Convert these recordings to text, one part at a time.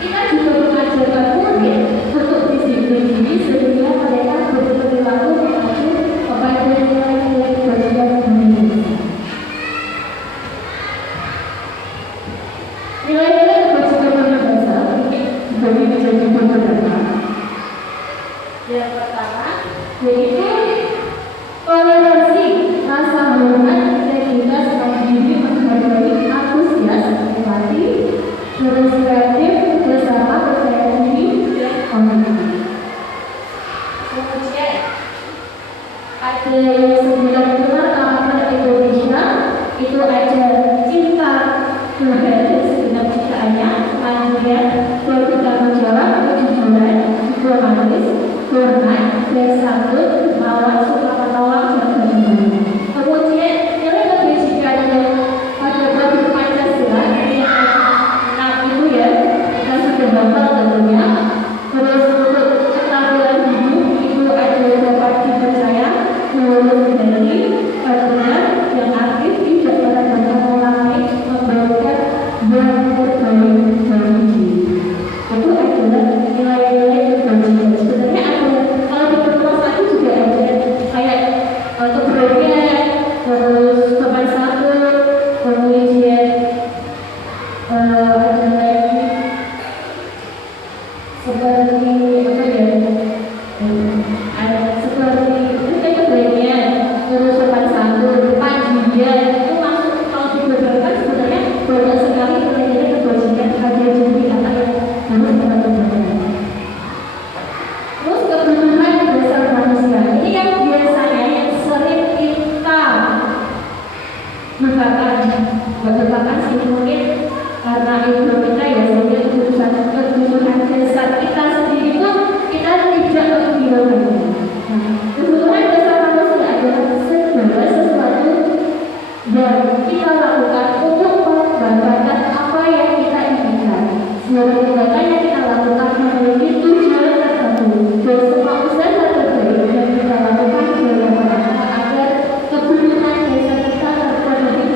itu Nilai-nilai kebajikan universal ini dibagi menjadi beberapa. Yang pertama yaitu toleransi, rasa hormat, integritas, mandiri, menghargai, antusias, empati, terus kreatif, bersama, percaya diri, dan komitmen. Kemudian ada yang sembilan benar amalan Indonesia, itu ada cinta terhadap segenap ciptaannya, kemandirian, bertanggung jawab, kejujuran, diplomatis, hormat, bersatu, dermawan, suka menolong, dan bagaimana. Kemudian nilai kebajikan yang ada bagi Pancasila yang 6 itu ya, kita sudah hafal tentunya. Terus untuk keterampilan hidup itu ada dapat dipercaya, lulus dari benar, yang aktif, tidak pernah mengulangi, memberikan yang terbaik dari diri. Itu adalah nilai-nilai kebajikan. Sebenarnya ada, kalau di perkuasaan itu juga ada kayak keberanian, terus sopan santun, kemudian ada lagi seperti apa ya, seperti itu kayak keberanian, terus sopan santun, panjian, itu masuk kalau dibeberkan sebenarnya banyak sekali nilai-nilai kebajikan ada di anak yang harus kita beberkan. Terus kebutuhan dasar manusia ini yang biasanya yang sering kita lupakan sih, mungkin karena itu kita ya sehingga kebutuhan dasar kita sendiri pun kita tidak menghilangkannya. Nah, kebutuhan dasar manusia adalah segala sesuatu yang kita lakukan untuk membanggakan apa yang kita inginkan. Segala tindakan yang kita lakukan memiliki tujuan tertentu dan semua usaha terbaik yang kita lakukan dalam rangka agar kebutuhan dasar kita terpenuhi.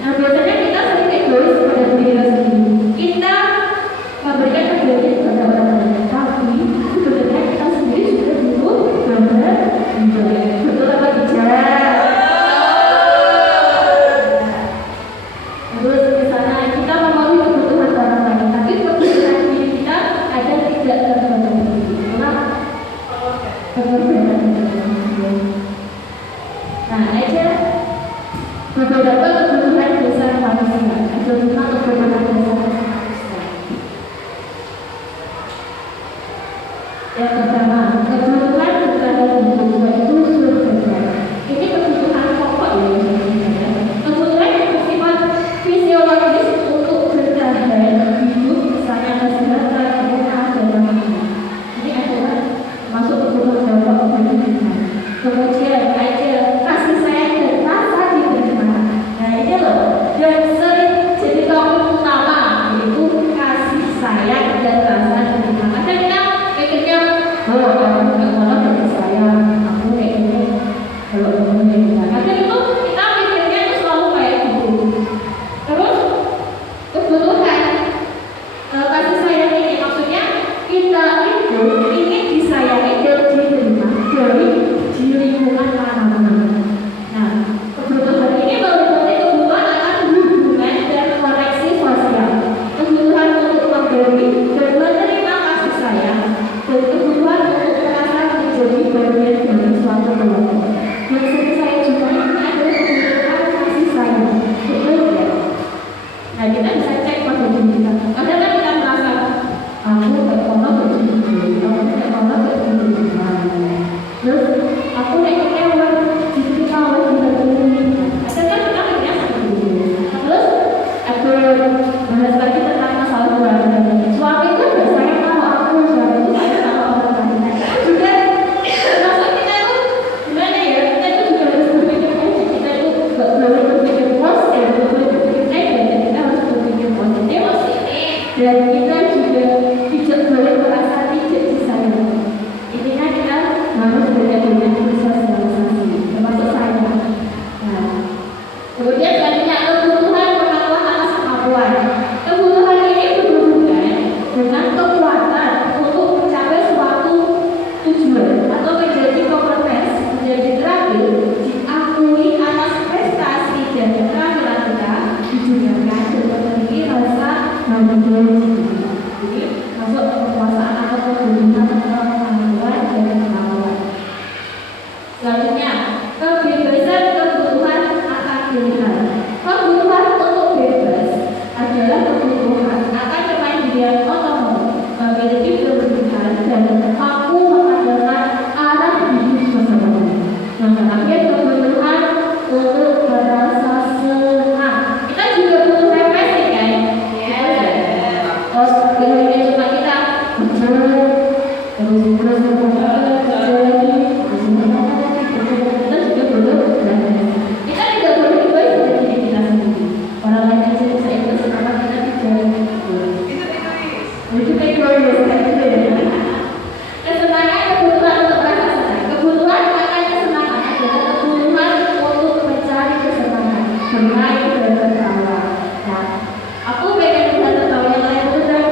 Nah, biasanya kita sering egois pada diri kita sendiri. Kita memberikan kebahagiaan kepada orang lain, tapi sebenarnya kita sendiri juga dulu benar menjadi betul apa tidak? Terus di sana kita memenuhi kebutuhan orang lain, tapi kebutuhan diri kita ada tidak terpenuhi. Itulah pengorbanan. Nah, aja beberapa kebutuhan dasar manusia. Ada 5 kebutuhan dasar manusia. Yang pertama, kebutuhan bertahan hidup, yaitu surga. Ini kebutuhan pokok ya. Kebutuhan yang bersifat fisiologis untuk bertahan hidup, misalnya kesehatan, rumah, dan lain-lain. Ini adalah masuk kebutuhan pokok dari kita. Kemudian ada kasih sayang dan rasa diterima. Nah ini loh, yang sering jadi topik utama yaitu kasih sayang dan rasa diterima. Kadang kita pikirnya, oh aku nggak mau kasih sayang, aku kayak gini, kalau kamu kayak gini. Kadang itu kita pikirnya itu selalu kayak gitu. Terus kebutuhan kasih sayang ini maksudnya kita itu ingin disayangi dan diterima dari di lingkungan manapun. Nah, kebutuhan ini meliputi kebutuhan akan hubungan dan koneksi sosial, kebutuhan untuk memberi dan menerima kasih sayang, dan kebutuhan untuk merasa menjadi bagian dari suatu kelompok. Yang sering saya jumpai ini adalah kebutuhan kasih sayang. Betul ya? Nah, kita bisa cek pada diri kita. Kadang kita merasa aku kayak orang begini, aku kayak orang begini. Terus aku naik kecewa, jadi kita awal kita begini. Ada kan kita akhirnya seperti itu. Terus aku bahas lagi tentang masalah keluarga. Suamiku gak sayang sama aku, suamiku sayang sama orang lain. Juga termasuk kita itu gimana ya? Kita itu juga harus berpikir positif. Kita itu gak boleh berpikir positif, gak boleh berpikir negatif. Kita harus berpikir positif. Dan kita juga tidak boleh merasa tidak disayang. Intinya kita harus banyak-banyak bersosialisasi, termasuk saya. Nah, kemudian selanjutnya kebutuhan pengetahuan atas kemampuan. Kebutuhan ini berhubungan dengan kekuatan untuk mencapai suatu tujuan atau menjadi kompetens, menjadi terampil, diakui atas prestasi dan keterampilan kita, dijuangkan dan memiliki rasa Jadi masuk kekuasaan atau pemerintahan pengetahuan dan pengetahuan. Selanjutnya, kebebasan kebutuhan akan pilihan. Kebutuhan untuk bebas adalah kebutuhan akan kemandirian otonom, memiliki pilihan dan mampu mengandalkan arah hidup seseorang. Yang terakhir, kebutuhan untuk merasa senang. Kita juga butuh refreshing kan? Kemudian cuma kita berjalan terus kita juga butuh kita tidak boleh egois dengan diri kita sendiri. Orang lain aja bisa egois, kenapa kita tidak itu egois kesenangan, kebutuhan untuk merasa senang. Kebutuhan akan kesenangan adalah kebutuhan untuk mencari kesenangan, bermain dan tertawa. Nah, aku pengen bisa tertawa yang lain itu dan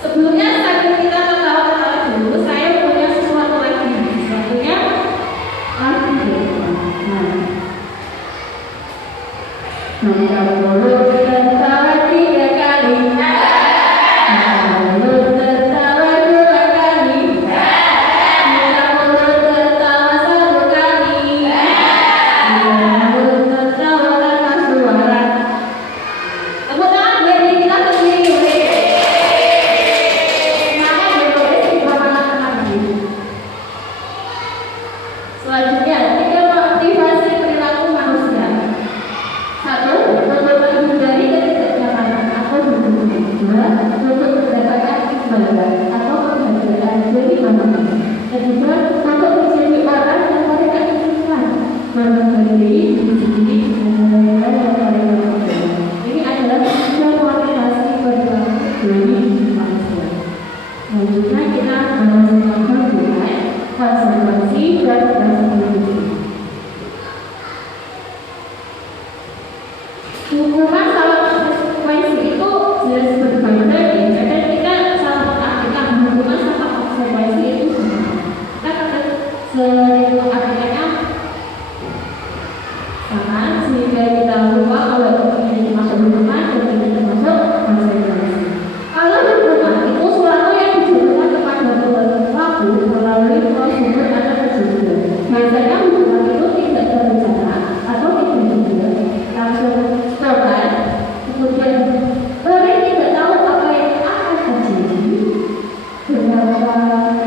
sebelumnya sambil kita tertawa-tertawa dulu, saya punya sesuatu lagi. Sesuatunya lagi. Mulut tertawa 3 kali, mulut tertawa 2 kali, mulut tertawa 1 kali, mulut tertawa tanpa suara. Tepuk tangan buat diri kita sendiri. Semangat berdoa di bawah lagi. Selanjutnya, 3 motivasi perilaku manusia. 1. Untuk menghindari ketidaknyamanan atau hubungan. 2. Untuk mendapatkan imbalan atau kebahagiaan dari manapun. Ketiga, untuk menjadi orang yang mereka inginkan, menghargai diri sendiri dan lain-lain. Ini adalah 3 motivasi perilaku dari manusia. Selanjutnya kita bahas tentang hubungan, konsekuensi dan konsekuensi. Hukuman sama konsekuensi itu jelas berbeda ya. Kadang kita salah mengartikan hukuman sama konsekuensi itu sama. Kita akan sering mengartikannya sama sehingga kita lupa kalau ini termasuk hukuman dan ini termasuk konsekuensi. Kalau hukuman itu suatu yang dijatuhkan kepada pelaku melalui prosedur atau prosedur. Biasanya hukuman itu tidak berencana atau tidak juga langsung spontan. Kemudian orang tidak tahu apa yang akan terjadi.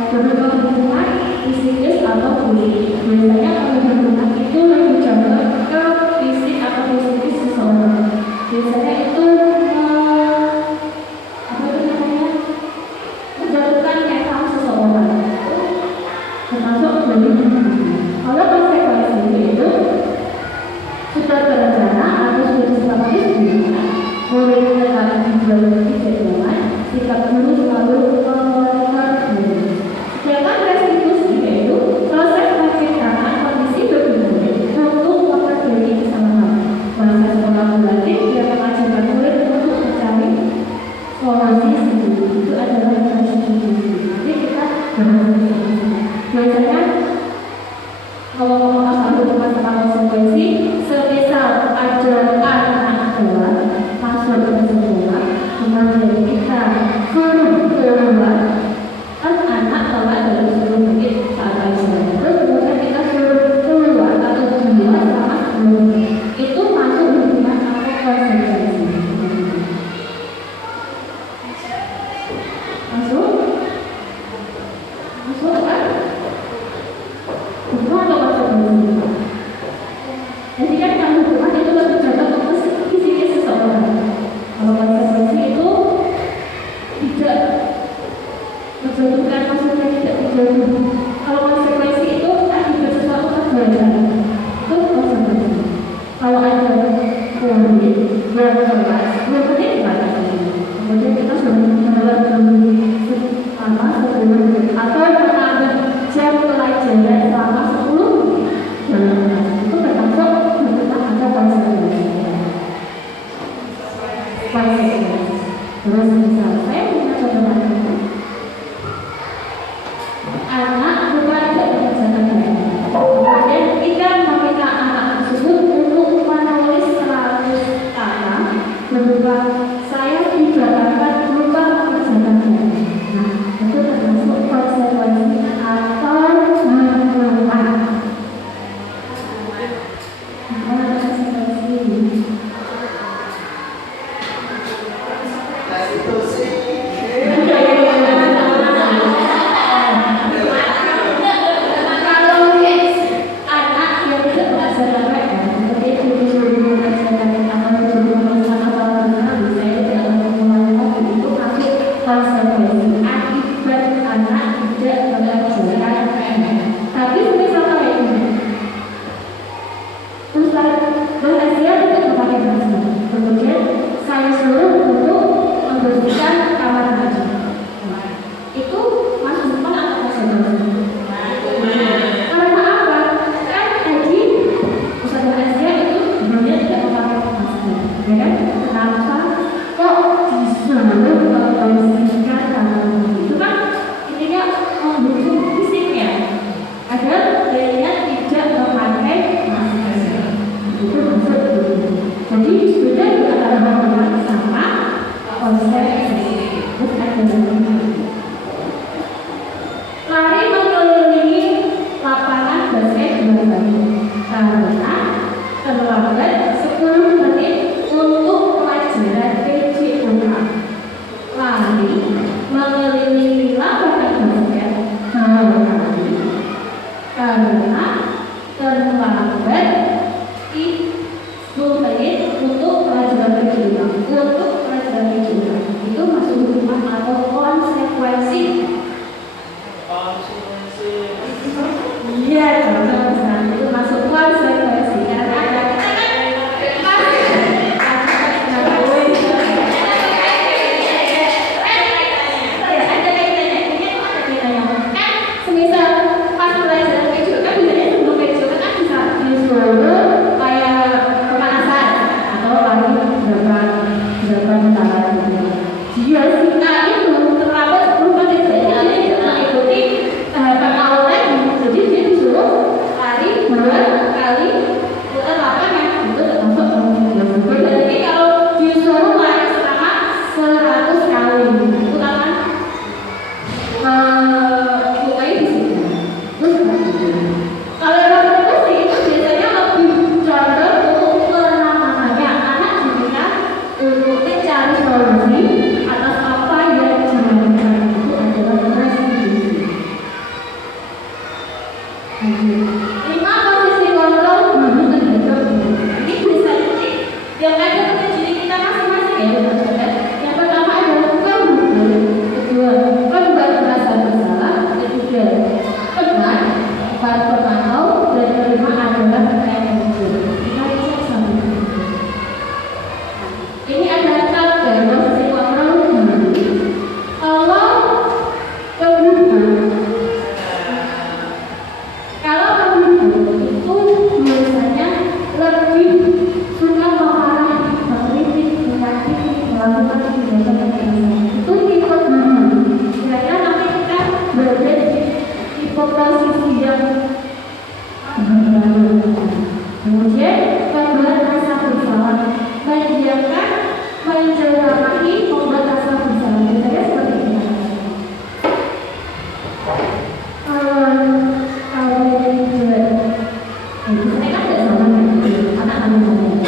Beberapa hukuman psikis atau fisik. Biasanya kalau hukuman itu lebih condong ke fisik atau psikis seseorang. Biasanya itu menjatuhkan mental seseorang, termasuk dari kalau konsekuensi itu sudah berencana atau sudah disepakati, mulai dari tujuan tidak nyaman, sikap guru selalu memonitor diri. Sedangkan restitusi yaitu proses menciptakan kondisi berguna untuk memperbaiki kesalahan. Proses kolaboratif yang mengajarkan murid untuk mencari solusi sendiri itu adalah restitusi. Nanti kita biasanya kalau ngomong masalah hukuman sama konsekuensi, semisal ada anak keluar masuk ke sekolah, kemudian kita suruh keluar, kan anak keluar dalam 10 menit saat ajar. Terus kemudian kita suruh keluar atau keluar selama 10 menit. Itu masuk hukuman atau konsekuensi. Masuk kan? Hukuman atau konsekuensi? Jadi kan kalau hukuman itu lebih condong ke psikis seseorang. Kalau konsekuensi itu tidak menjatuhkan, maksudnya tidak dijatuh. Kalau konsekuensi itu akibat sesuatu perbuatan, itu konsekuensi. Kalau ada kulit yang keras, kulit dibatasi. Kemudian kita sudah menjalankan selama 10 menit atau mengambil jam pelajaran selama 10 menit. Itu termasuk hukuman atau konsekuensi. Terus misal saya punya contoh anak bukan tidak mengerjakan kemudian kita meminta terlambat di 10 menit untuk pelajaran kejuruan. Untuk pelajaran kejuruan itu masuk hukuman atau konsekuensi. Iya, teman-teman, itu masuk konsekuensi karena ada semisal pas pelajaran kejuruan kan biasanya sebelum kejuruan kan bisa disuruh kayak pemanasan atau lari berapa bentar gitu. Dia sih, nah itu terlambat 10 menit saja dia tidak mengikuti tahapan awal lagi. Jadi dia disuruh lari 2 kali putar lapangan itu termasuk kejuruan. Jadi kalau disuruh lari selama 100 kali itu kan UKI di sini. Kalau yang berfungsi itu biasanya lebih condong untuk penanganannya anak jika untuk mencari solusi atas apa yang dilakukan itu adalah restitusi. 5 posisi kontrol guru terhadap guru. Ini bisa yang ada pada diri kita masing-masing ya teman-teman. Yang pertama adalah pembunuh, kedua pembuat merasa bersalah, ketiga pembuat pemantau, dan kelima adalah manajer. Kita cek sama-sama. Ini ada tabel posisi kontrol guru. Kalau pembunuh itu biasanya lebih suka memarahi, mengkritik, menyakiti, melakukan tindakan kekerasan. Itu tipe guru. Kira-kira nanti kita berada di tipe posisi yang kemudian membuat rasa bersalah, mendiamkan, menceramahi, membuat rasa bersalah. Biasanya seperti ini. Saya kan tidak sama anak-anak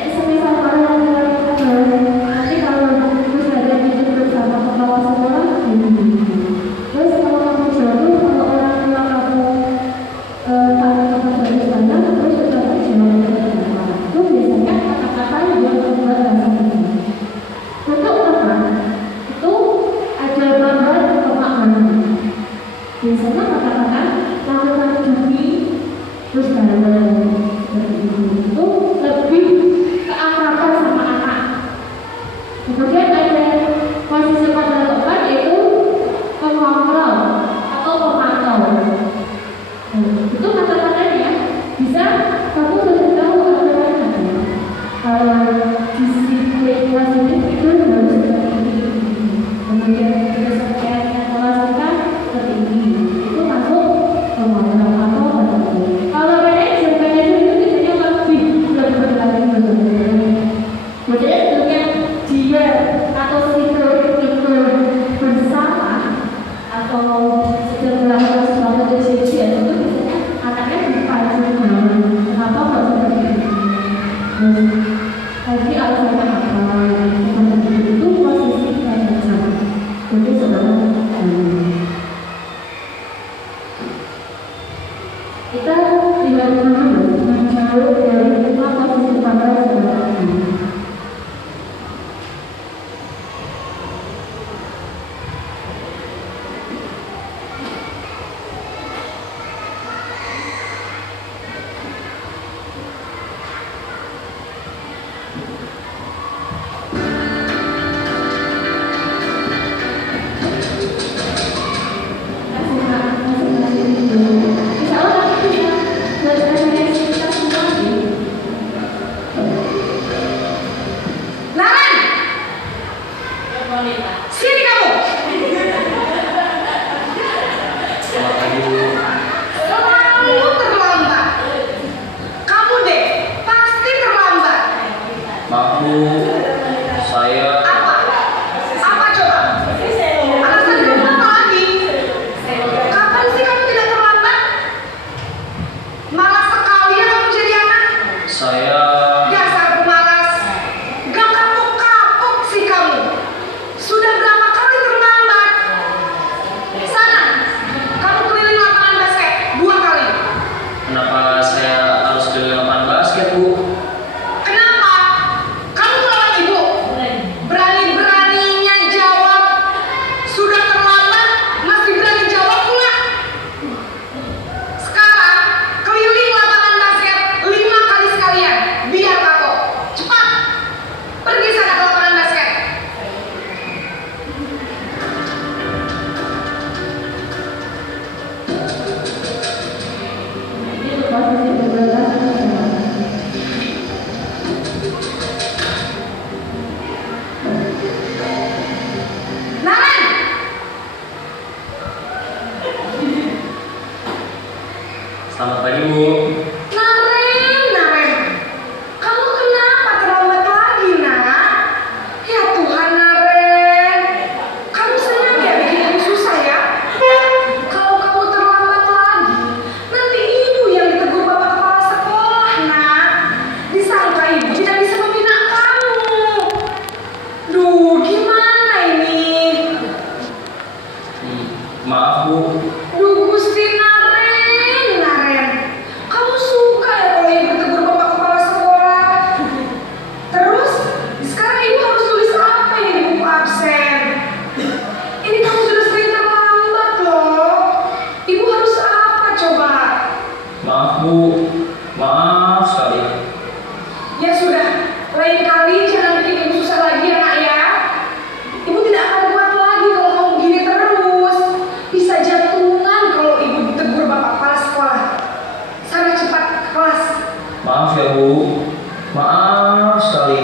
ya semisal kalau nanti kalau terus ada itu bersama kepala sekolah terus kalau kamu jatuh kalau orang tua kamu tak dapat dari sana terus sudah berjalan ke depan itu biasanya kata-kata yang membuat rasa untuk apa? Itu ada membuat kemakmuran. Biasanya kata-kata lakukan demi terus dalam itu lebih keakraban sama anak. Kemudian ada posisi pada tempat yaitu pengontrol atau pemantau. Itu kata-katanya bisa kamu sudah tahu aturannya. Kalau disiplin positif itu harus seperti ini. Kemudian kesesuaian yang melakukan seperti ini. Itu masuk pengontrol atau pemantau. Kalau manajer itu biasanya lebih berlari Jadi sebetulnya dia atau figur itu bersalah atau sedang melakukan sesuatu kejadian itu biasanya anaknya dipacu. Kenapa kok seperti itu? Tadi alasannya apa? Itu posisi manajer. Jadi sebenarnya kita tidak perlu menjauh dari 5 posisi pada sebenarnya. Sini kamu. Selalu terlambat. Kamu deh pasti terlambat. Maaf Bu, saya Apa? Apa coba? Alasan kamu apa lagi? Kapan sih kamu tidak terlambat? Malas sekali ya kamu jadi anak. saya Dasar pemalas. Gak kapok-kapok sih kamu. Sudah berapa kali terlambat? Sana, kamu keliling lapangan basket 2 kali. kenapa Bu. Naren, kamu kenapa terlambat lagi, nak? Ya Tuhan, Naren, kamu senang ya bikin ibu susah ya? Kalau kamu terlambat lagi, nanti ibu yang ditegur bapak kepala sekolah, nak. Disangka ibu tidak bisa membina kamu. Duh, gimana ini? Maaf Bu. Duh, Gusti Naren, kamu suka ya kalau ibu tegur bapak kepala sekolah? Terus, sekarang ibu harus tulis apa ini di buku absen? Ini kamu sudah sering terlambat loh. Ibu harus apa coba? Maaf Bu. Maaf sekali. Ya sudah, lain kali jangan bikin ibu susah lagi ya, nak ya. Ibu tidak akan kuat lagi kalau kamu begini terus. Bisa jantungan kalau ibu ditegur bapak kepala sekolah. Sana cepat ke kelas. Maaf ya Bu. Maaf sekali.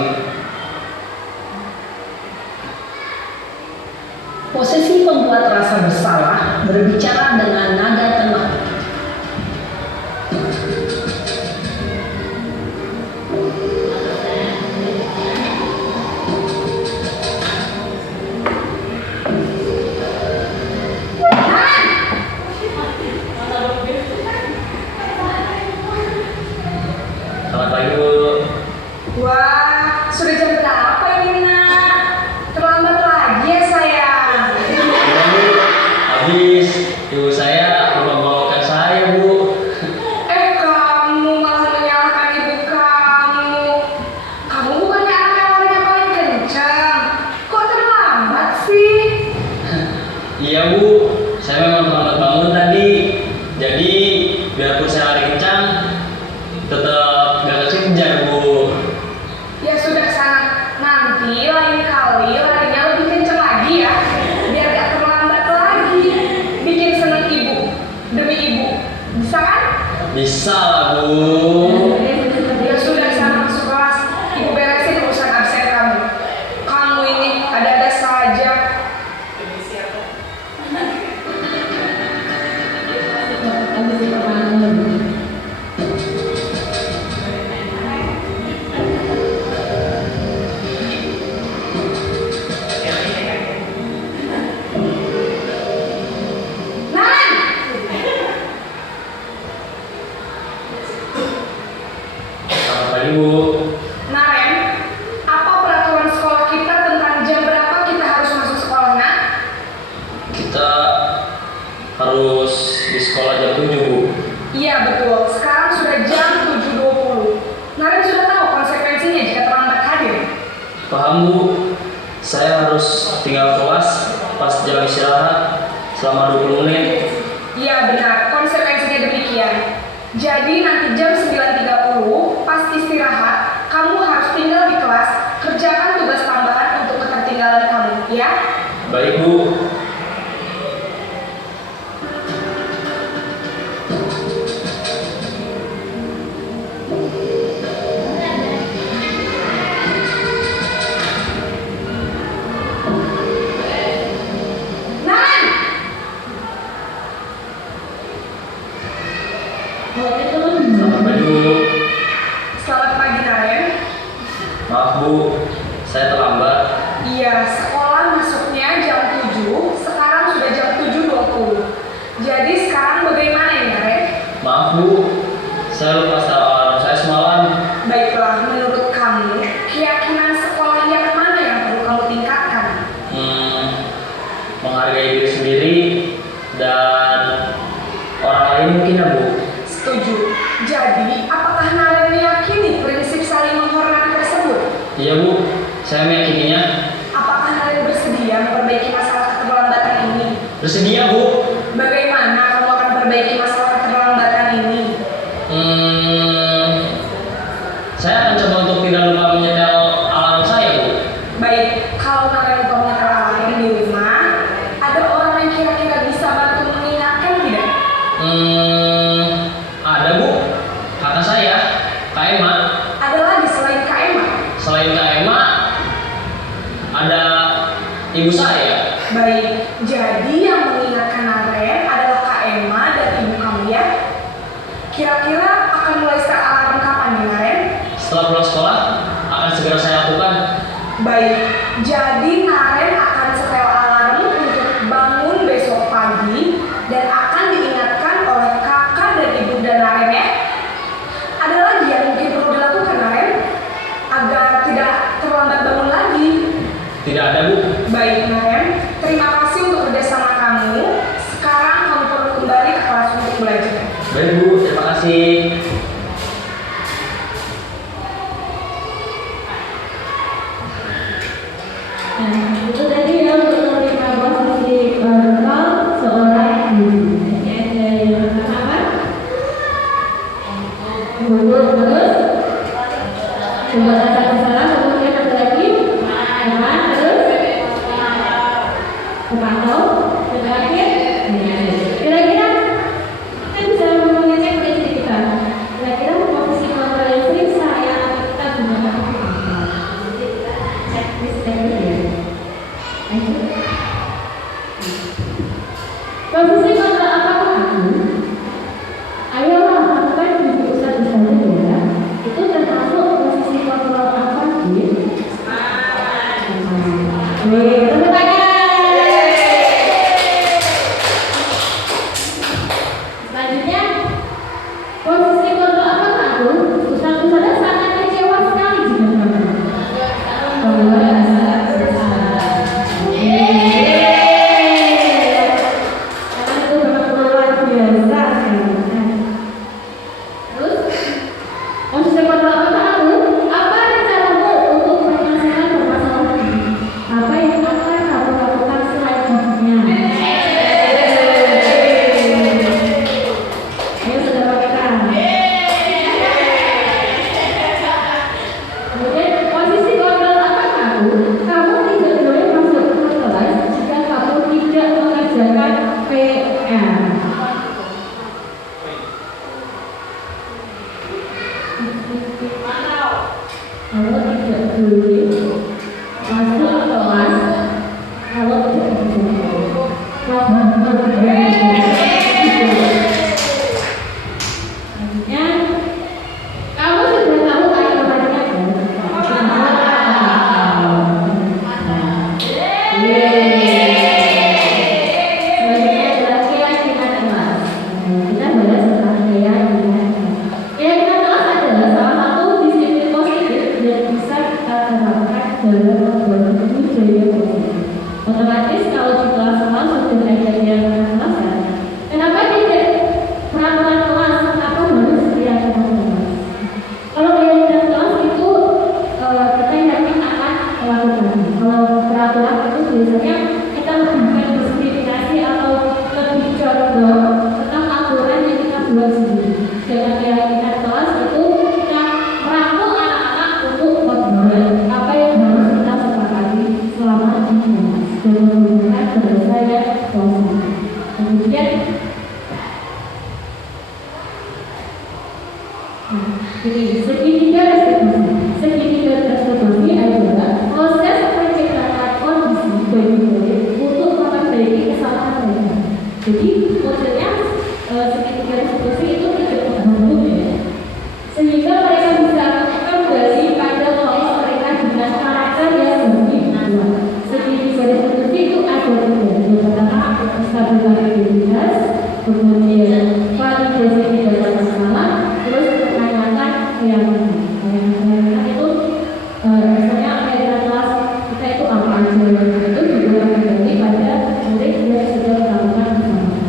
Posisi pembuat rasa bersalah berbicara dengan nada tenang. Selamat pagi Bu. Wah, sudah jam berapa ini, nak? Terlambat lagi ya, sayang. Iya Bu. Habis ibu saya lupa bawakan saya Bu. Kamu malah menyalahkan ibu kamu. Kamu bukannya anak yang larinya paling kencang. Kok terlambat sih? Iya Bu. Saya memang terlambat bangun tadi. Jadi biarpun saya lari kencang, tetap gak kekejar Bu. Ya sudah, sana. Nanti lain kali larinya lebih kencang lagi ya. Biar gak terlambat lagi. Bikin seneng ibu. Demi ibu. Bisa kan? Bisa lah Bu. Ya sudah, sana masuk kelas. Ibu beresin urusan absen kamu. Kamu ini ada-ada saja. Nan! Selamat pagi Bu. Naren, apa peraturan sekolah kita tentang jam berapa kita harus masuk sekolah, nak? Kita harus di sekolah jam 7 Bu. Iya betul, sekarang sudah jam 7.20. Naren sudah tahu konsekuensinya jika terlambat hadir. Paham Bu. Saya harus tinggal kelas pas jam istirahat selama 20 menit. Iya benar, konsekuensinya demikian. Jadi nanti jam 9.30 pas istirahat, kamu harus tinggal di kelas, kerjakan tugas tambahan untuk ketertinggalan kamu, ya? Baik Bu. Naren! Selamat pagi Bu. Selamat pagi, Naren. Maaf Bu, saya terlambat. Iya, sekolah masuknya jam 7, sekarang sudah jam 7.20. Jadi sekarang bagaimana ya, Naren? Maaf Bu, saya lupa setel alarm saya semalam. Baiklah, menurut kamu, keyakinan sekolah yang mana yang perlu kamu tingkatkan? Menghargai diri sendiri dan orang lain mungkin ya Bu. Setuju. Jadi, apakah Naren meyakini prinsip saling menghormati tersebut? Iya Bu, saya meyakininya. Apakah Naren bersedia memperbaiki masalah keterlambatan ini? Bersedia Bu. Bagaimana kamu akan perbaiki masalah keterlambatan ini? Saya akan coba untuk tidak lupa menyetel alarm saya Bu. Baik, kalau Naren lupa menyetel alarm di rumah, ada orang yang kira-kira bisa bantu mengingatkan tidak? Ada Bu, kakak saya, Kak Emma. Ada lagi selain Kak Emma? Selain Kak Emma, ada ibu saya. Baik, jadi yang mengingatkan Naren adalah Kak Emma dan ibu kamu ya? Kira-kira akan mulai start alarm kapan nih, Naren? Setelah pulang sekolah, akan segera saya lakukan. Baik, jadi Naren akan setel alarm untuk bangun besok pagi dan akan diingatkan oleh kakak dan ibu dan Naren ya. Ada lagi yang mungkin perlu dilakukan, Naren? Agar tidak terlambat bangun lagi. Tidak ada, Bu. Baik, Naren. Terima kasih untuk kerjasama kamu. Sekarang kamu perlu kembali ke kelas untuk belajar. Baik, Bu. Terima kasih. Nah, itu tadi ya untuk menerima posisi kontrol seorang guru. Jadi ada yang pertama, guru terus, coba rasa salah, kemudian ada lagi, teman terus, kepantau, terakhir. Kira-kira kita bisa mengecek prediksi kita. Kira-kira posisi kontrol yang sering saya kita gunakan apa? Cek list posisi kontrol apapun itu, ayolah lakukan di pusat misalnya ya. Itu termasuk posisi kontrol apa sih? Tepuk tangan. Selanjutnya, posisi kontrol apapun itu, ustaz-ustaznya sangat kecewa sekali jika kamu. Otomatis kalau di kelas kelas sudah ada yang selesai, kenapa tidak peraturan kelas apa harus dilakukan kelas? Kalau yang kelas itu kita yakin akan melakukan. Kalau peraturan itu biasanya kita lebih diskriminasi atau lebih condong tentang aturan yang kita buat sendiri. Dengan keyakinan kelas itu kita merangkul anak-anak untuk membuat apa yang harus kita sepakati selama ini. Dan menggunakan bahasa yang positif. Kemudian, segitiga restitusi. Segitiga restitusi adalah proses penciptaan kondisi bagi murid untuk memperbaiki kesalahan mereka. Jadi modelnya segitiga restitusi itu tidak hukum ya, sehingga mereka bisa kembali pada pola mereka dengan karakter yang lebih kuat. Segitiga restitusi itu ada tiga. Yang pertama stabilitas, kemudian validasi tidak masalah, terus penanyakan keyakinan. Keyakinan itu misalnya keyakinan kelas kita itu apa aja, itu juga kembali pada murid yang sudah melakukan kesalahan.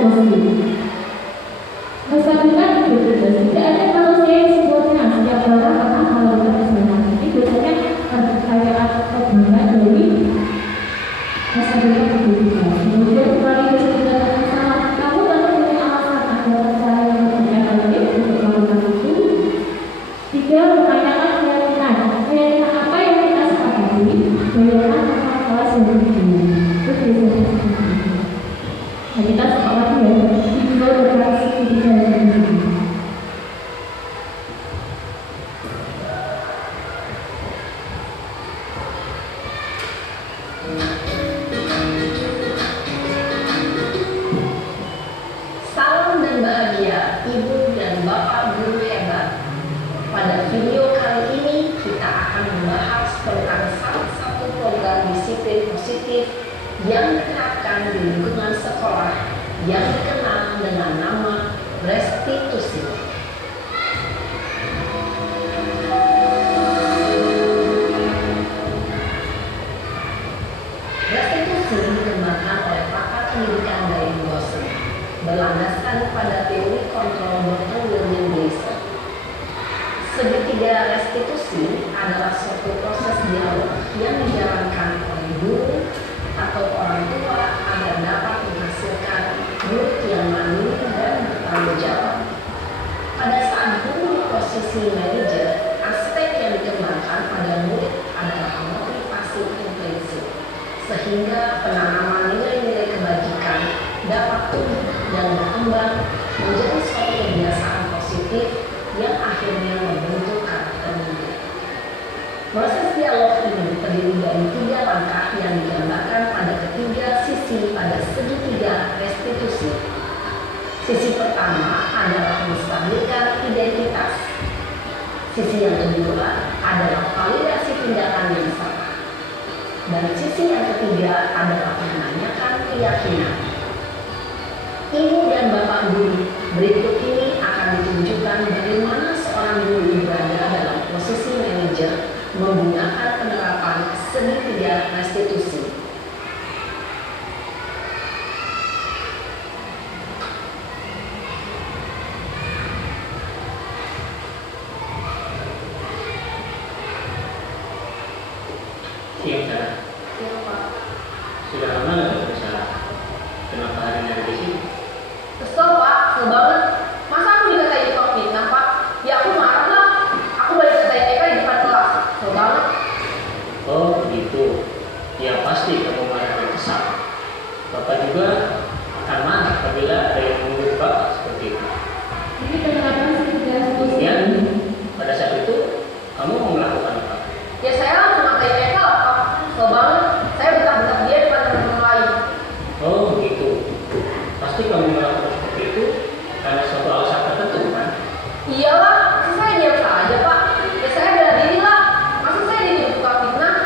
emosi. Kestabilan hidup tidak ada manusia yang sempurna. Setiap orang pernah melakukan kesalahan. Ini biasanya percayaan terbangga dari kestabilan hidup kita. Kemudian kembali ke sebutan masalah. Kamu tentu punya alasan agar percaya yang terjadi untuk melakukan itu. 3. Menanyakan keyakinan. Keyakinan apa yang kita sepakati? Keyakinan tentang kelas yang berbeda. Itu biasanya seperti itu. Nah, kita sepakati ya. Video berkreasi ketika yang berbeda. Salam dan bahagia Ibu dan Bapak guru hebat. Pada video kali ini kita akan membahas tentang salah satu program disiplin positif yang diterapkan di lingkungan sekolah yang dikenal dengan nama restitusi. Restitusi dikembangkan oleh pakar pendidikan dari Boston, berlandaskan pada teori kontrol Dr. William Glasser. Segitiga restitusi adalah suatu proses dialog yang dijalankan oleh guru atau orang tua agar dapat menghasilkan murid yang mandiri dan bertanggung jawab. Pada saat guru posisi manajer, aspek yang dikembangkan pada murid adalah motivasi intrinsik, sehingga penanaman nilai-nilai kebajikan dapat tumbuh dan berkembang menjadi suatu kebiasaan positif yang akhirnya membentuk karakter murid. Proses dialog ini terdiri dari 3 langkah yang digambarkan pada ketiga sisi pada segitiga restitusi. Sisi pertama adalah menstabilkan identitas. Sisi yang kedua adalah validasi tindakan yang salah. Dan sisi yang ketiga adalah menanyakan keyakinan. Ibu dan Bapak guru, berikut ini akan ditunjukkan bagaimana seorang guru berada dalam posisi manajer menggunakan penerapan segitiga restitusi. Siang, Sarah. Ya Pak. Sudah lama nggak bersalah? Kenapa hari ini ada di sini? Kesel Pak, kesel banget. Masa aku dikatain tukang fitnah Pak? Ya aku marah lah. Aku balik katain Eka di depan kelas. Kesel banget. Oh begitu. Ya pasti kamu marah dan kesal. Bapak juga akan marah apabila ada yang menurut Bapak seperti itu. Ini penerapan segitiga restitusi. Kemudian pada saat itu kamu mau melakukan apa? Ya saya langsung ngatain Eka lah Pak. Kesel banget. Saya bentak-bentak dia depan teman-teman lain. Oh begitu. Pasti kamu melakukan seperti itu karena suatu alasan tertentu kan? Iyalah, masa saya diam saja Pak. Ya saya bela diri lah. Masa saya dituduh tukang fitnah?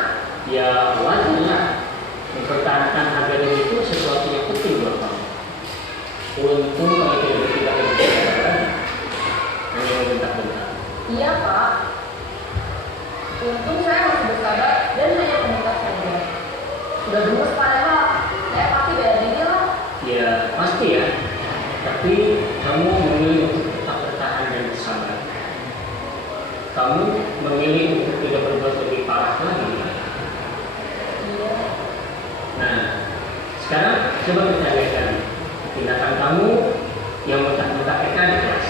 Ya wajar lah. Mempertahankan harga diri itu sesuatu yang penting buat kamu. Untung kamu tidak bertindak lebih lagi. Hanya membentak-bentak. Iya Pak. Untung saya masih bersabar dan hanya membentak saja. Sudah gemes padahal. Saya pasti bela diri lah. Ya pasti ya. Tapi kamu memilih untuk tetap bertahan dan bersabar. Kamu memilih untuk tidak berbuat lebih parah lagi. Iya. Nah, sekarang coba kita lihat lagi tindakan kamu yang mentak-mentak Eka di kelas.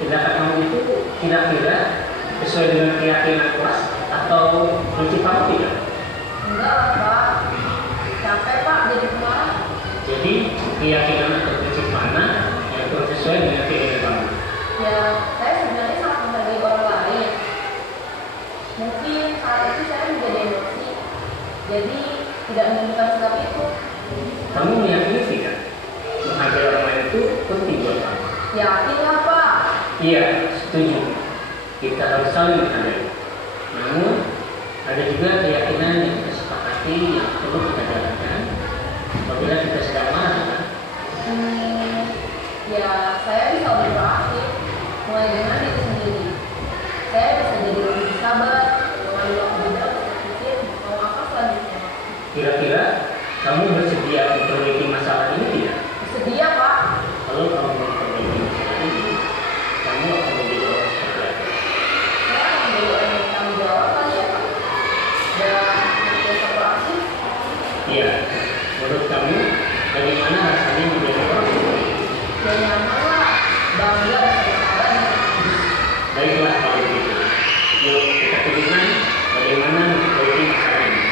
Tindakan kamu itu kira-kira sesuai dengan keyakinan kelas atau prinsip kamu tidak? Enggak lah Pak. Capek Pak jadi pemarah. Jadi keyakinan atau prinsip mana yang kurang sesuai dengan keinginan kamu? Ya, saya sebenarnya sangat menghargai orang lain. Mungkin saat itu saya menjadi emosi. Jadi tidak menunjukkan sikap itu. Kamu meyakini tidak menghargai orang lain itu penting buat kamu? Yakin lah Pak. Iya, setuju. Kita harus saling menghargai. Namun ada juga keyakinan yang kita sepakati yang perlu kita jalankan apabila kita sedang marah. Kan? Ya, saya bisa berproaktif mulai dengan diri sendiri. Saya bisa jadi lebih sabar, mengambil waktu juga untuk berpikir mau apa selanjutnya. Kira-kira kamu bersedia memperbaiki masalah ini tidak? Bersedia Pak. nyamanlah, bangga bersama Baiklah kalau begitu. Yuk kita pikirkan bagaimana memperbaiki masalah ini.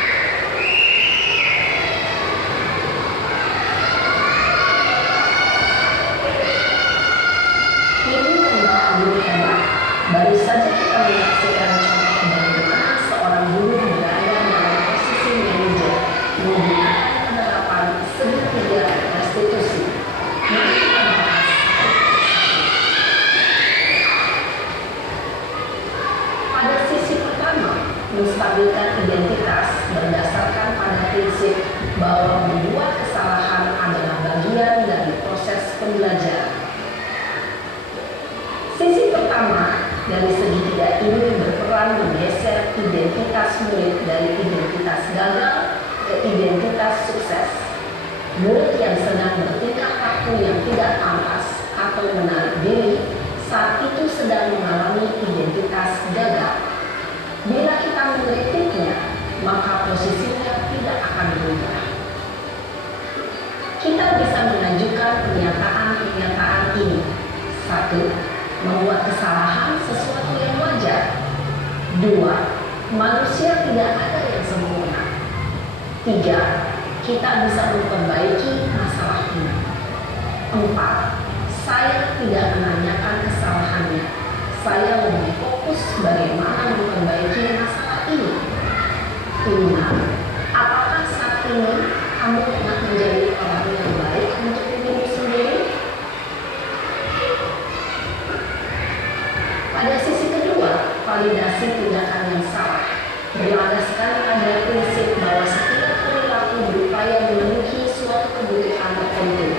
Ini adalah guru hebat. Baru saja kita menyaksikan contoh bagaimana seorang guru berada dalam posisi manajer menggunakan penerapan segitiga restitusi. Mari kita bahas. Pada sisi pertama, menstabilkan identitas berdasarkan pada prinsip bahwa membuat kesalahan adalah bagian dari proses pembelajaran. Sisi pertama dari segitiga ini berperan menggeser identitas murid dari identitas gagal ke identitas sukses. Murid yang sedang bertingkah laku yang tidak pantas atau menarik diri saat itu sedang mengalami identitas gagal. Bila kita mengkritiknya, maka posisinya tidak akan berubah. Kita bisa mengajukan pernyataan-pernyataan ini. 1. Membuat kesalahan sesuatu yang wajar. 2. Manusia tidak ada yang sempurna. 3. Kita bisa memperbaiki masalah ini. 4. Saya tidak menanyakan kesalahannya. Saya lebih fokus bagaimana memperbaiki masalah ini. 5. Apakah saat ini kamu pernah menjadi orang yang baik untuk dirimu sendiri? Pada sisi kedua, validasi tindakan yang salah berlandaskan pada prinsip bahwa setiap perilaku berupaya memenuhi suatu kebutuhan tertentu.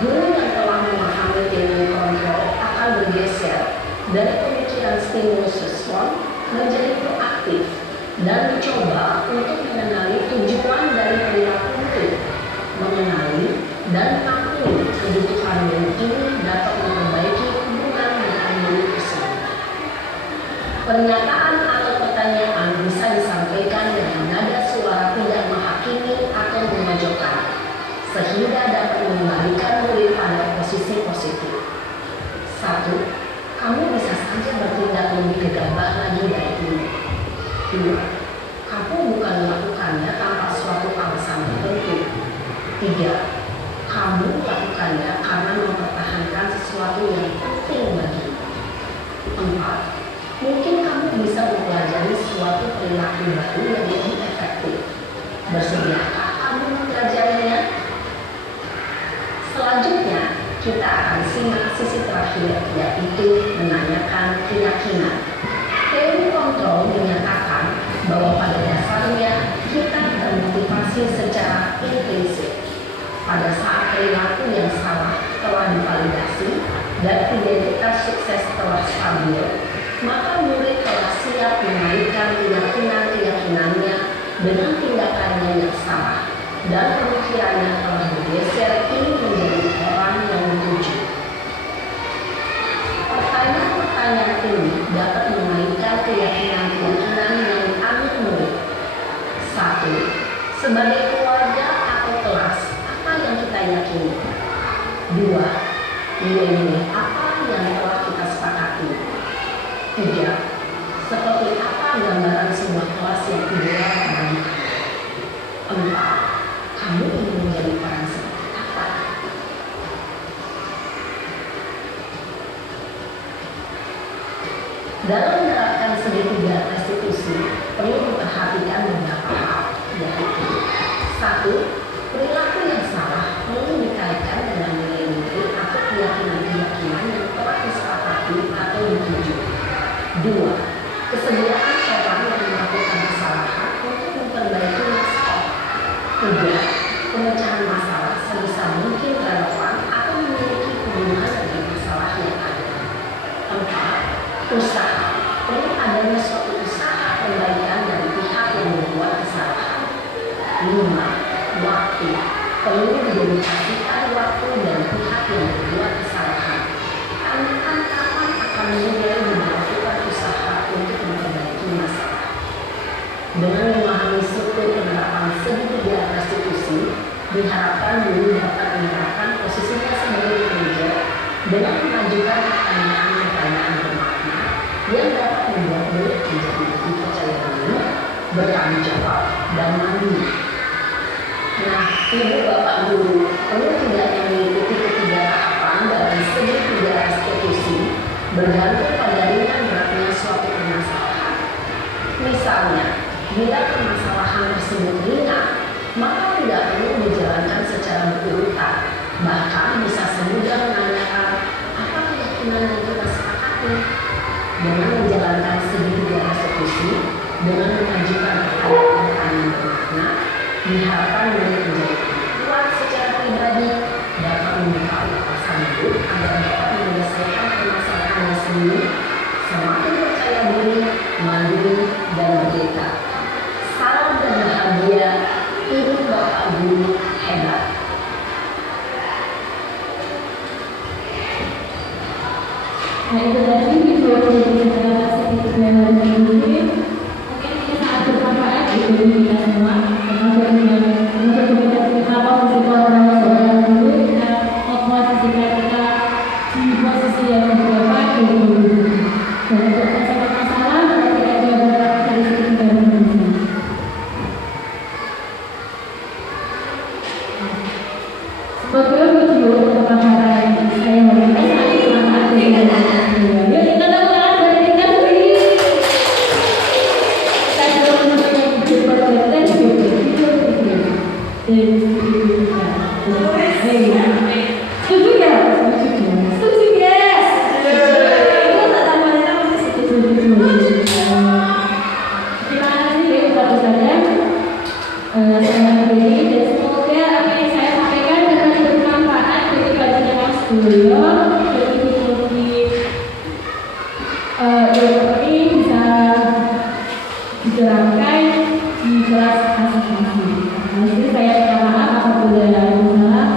Guru yang telah memahami teori kontrol akan bergeser dari pemikiran stimulus respon menjadi proaktif dan mencoba untuk mengenali tujuan dari perilaku itu, mengenali dan mengampuni kebutuhan yang ini dapat memperbaiki hubungan dengan murid tersebut. Pernyataan atau pertanyaan bisa disampaikan dengan nada suara tidak menghakimi atau memojokkan, sehingga dapat mengembalikan murid pada posisi positif. 1. Kamu bisa saja bertindak lebih gegabah lagi dari ini. 2. Kamu bukan melakukannya tanpa suatu alasan tertentu. 3. Kamu melakukannya karena mempertahankan sesuatu yang penting bagimu. 4. Mungkin kamu bisa mempelajari suatu perilaku baru yang lebih efektif. Bersediakah kamu mempelajarinya? Selanjutnya, kita akan simak sisi terakhir, yaitu menanyakan keyakinan. Teori kontrol menyatakan bahwa pada dasarnya kita termotivasi secara implisit. Pada saat perilaku yang salah telah divalidasi dan identitas sukses telah stabil, maka murid telah siap menaikkan keyakinan-keyakinannya dengan tindakannya yang salah, dan pemikirannya telah bergeser ini menjadi orang yang dituju. Pertanyaan-pertanyaan ini dapat mengaitkan keyakinan-keyakinan yang diambil murid. 1. Sebagai keluarga atau kelas, apa yang kita yakini? 2. Nilai-nilai apa yang telah kita sepakati? 3. Seperti apa gambaran sebuah kelas yang ideal bagi kamu? 4. Kamu ingin menjadi orang seperti apa? Dalam menerapkan segitiga restitusi, perlu memperhatikan beberapa hal, yaitu 1. Perilaku yang salah perlu dikaitkan dengan nilai-nilai atau keyakinan-keyakinan yang telah disepakati atau dituju. 2. Kesediaan orang yang melakukan kesalahan untuk memperbaiki masalah. 3. Pemecahan masalah sebisa mungkin relevan atau memiliki hubungan dengan masalah yang ada. 4. Usaha. Perlu adanya suatu usaha perbaikan dari pihak yang membuat kesalahan. 5. bertanggung jawab, dan mandiri. Nah, ibu bapak guru perlu tidaknya mengikuti ketiga tahapan dalam segi tiga restitusi bergantung pada ringan beratnya suatu permasalahan. Misalnya, bila permasalahan tersebut ringan, maka tidak perlu dijalankan secara berurutan. Bahkan bisa semudah menanyakan apa keyakinan yang kita sepakati. Dengan menjalankan segitiga restitusi, dengan mengajukan pertanyaan yang bermakna, diharapkan murid menjadi kuat secara pribadi, dapat membuka wawasan hidup agar dapat menyelesaikan permasalahannya sendiri, semakin percaya diri, mandiri, dan merdeka. Salam dan bahagia, ibu bapak guru hebat. Nah itu tadi video presentasi yang harus diikuti. Mungkin ini sangat bermanfaat bagi kita semua. Termasuk kenapa psikolog orang seorang guru kita memposisikan kita di posisi yang lebih baik dari guru. Dan untuk masalah ketika dia berada di sisi dan berbeda. Sebagai video pemaparan saya memberikan sangat bermanfaat. Yuk kita lakukan dari kita sendiri. Kita sudah mempunyai video dan setuju ya? Setuju yes. Itu tak tambahnya masih setuju. Terima kasih Bapak saja. Saya beri dan semoga apa yang saya sampaikan dapat bermanfaat bagi kajian Mas Doyo. Ini bisa diterapkan di kelas masing-masing. Nah, saya minta maaf apabila ada salah.